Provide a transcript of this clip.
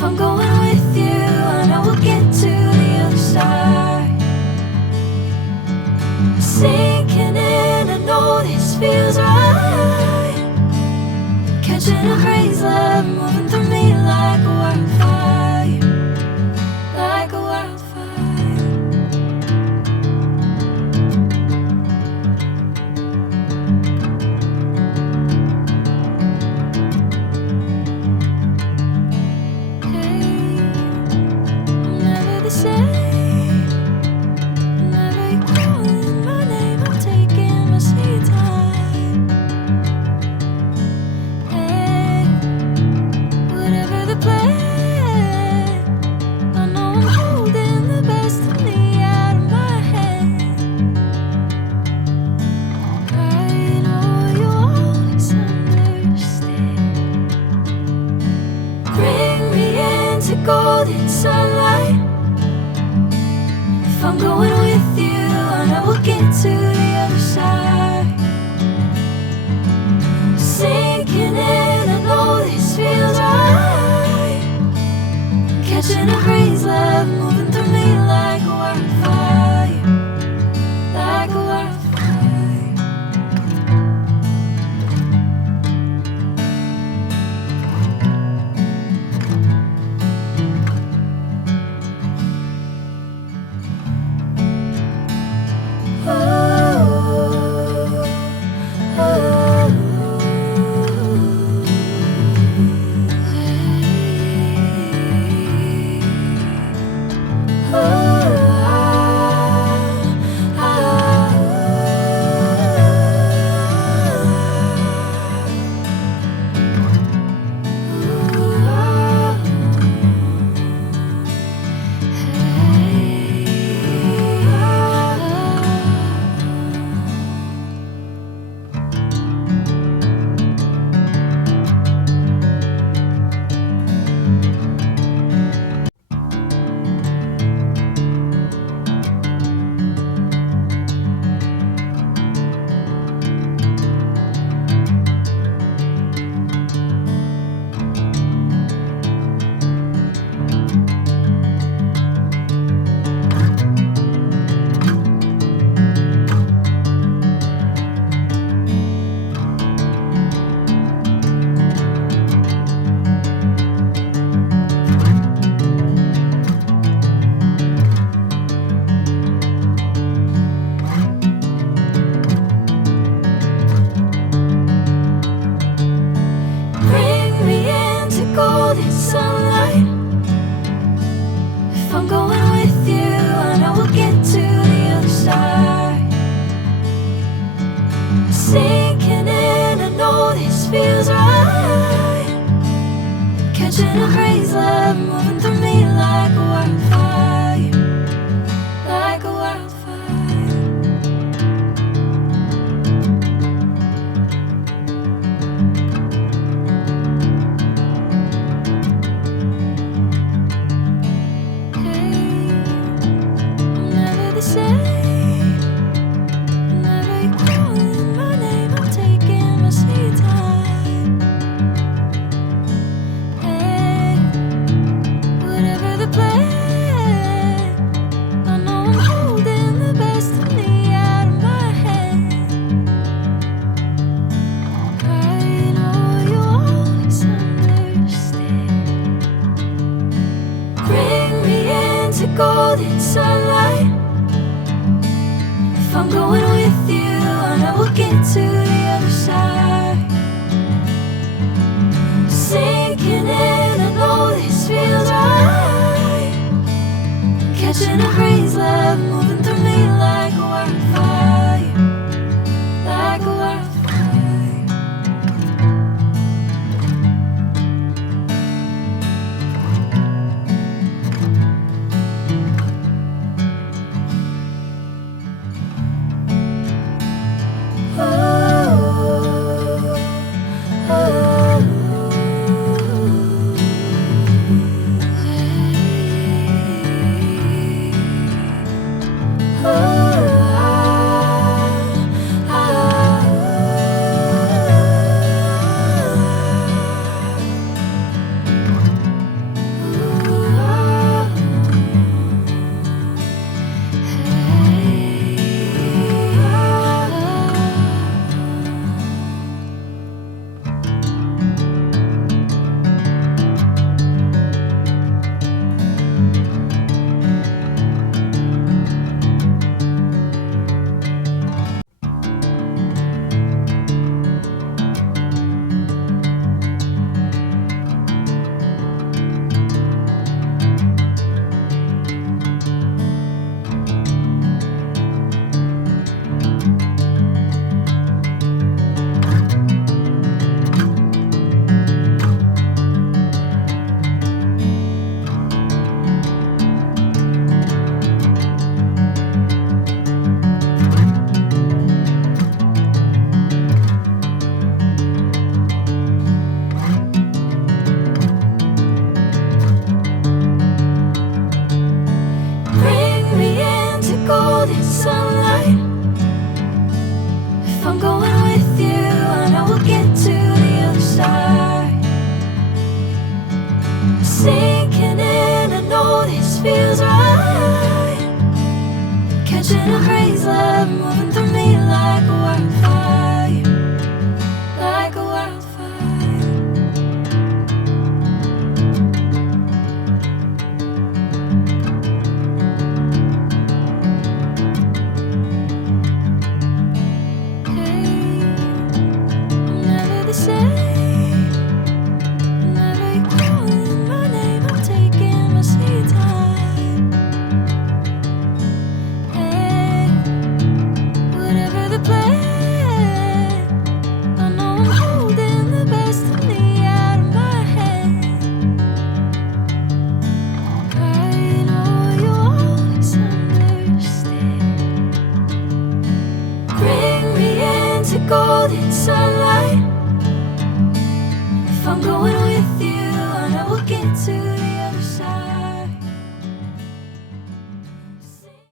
If I'm going with you, I know we'll get to the other side. Sinking in, I know this feels right. Catching a crazy love, moving through me like a wildfire, like a wildfire. Hey, I'm never the same. Whenever you're calling my name, I'm taking my sweet time. Hey, whatever the plan, I know I'm holding the best of me out of my hand. I know you'll always understand. Bring me into golden sunlight. If I'm going with you, I know we'll get to the other side. Sinking in, I know this feels right. Catching a crazy love, moving through me like a wildfire, like a wildfire. Bring me into golden sunlight. If I'm going with you, I know we'll get to the other side. Sinking in, I know this feels right. Catching a crazy love, moving through me like a wildfire, like a wildfire. Hey, I'm never the same. Whenever you're calling my name, I'm taking my sweet time. Hey, whatever the plan, I know I'm holding the best of me out of my hand. I know you'll always understand. Bring me into golden sunlight. If I'm going with you, I know we'll get to the other side. Sinking in, I know this feels right. Catching a crazy love, moving through me like a wildfire, like a wildfire. Oh, oh, oh. sinking in. I know this feels right. Catching a craze love moving through me like a wildfire.